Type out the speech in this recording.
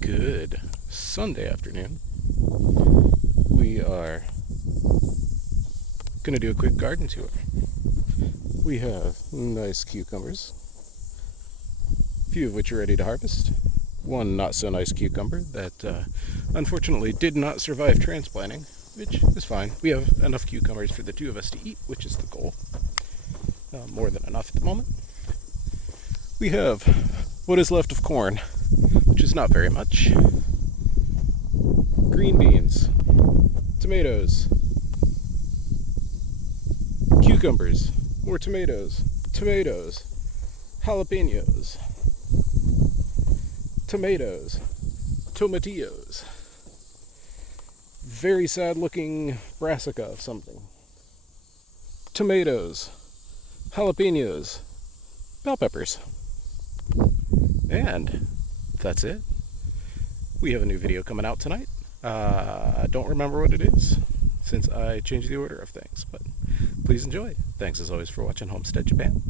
Good Sunday afternoon. We are going to do a quick garden tour. We have nice cucumbers, a few of which are ready to harvest. One not so nice cucumber that unfortunately did not survive transplanting, which is fine. We have enough cucumbers for the two of us to eat, which is the goal. More than enough at the moment. We have what is left of corn, which is not very much. Green beans, tomatoes, cucumbers, more tomatoes, jalapenos, tomatoes, tomatillos, very sad looking brassica of something, tomatoes, jalapenos, bell peppers. And that's it. We have a new video coming out tonight. I don't remember what it is since I changed the order of things, but please enjoy. Thanks as always for watching Homestead Japan.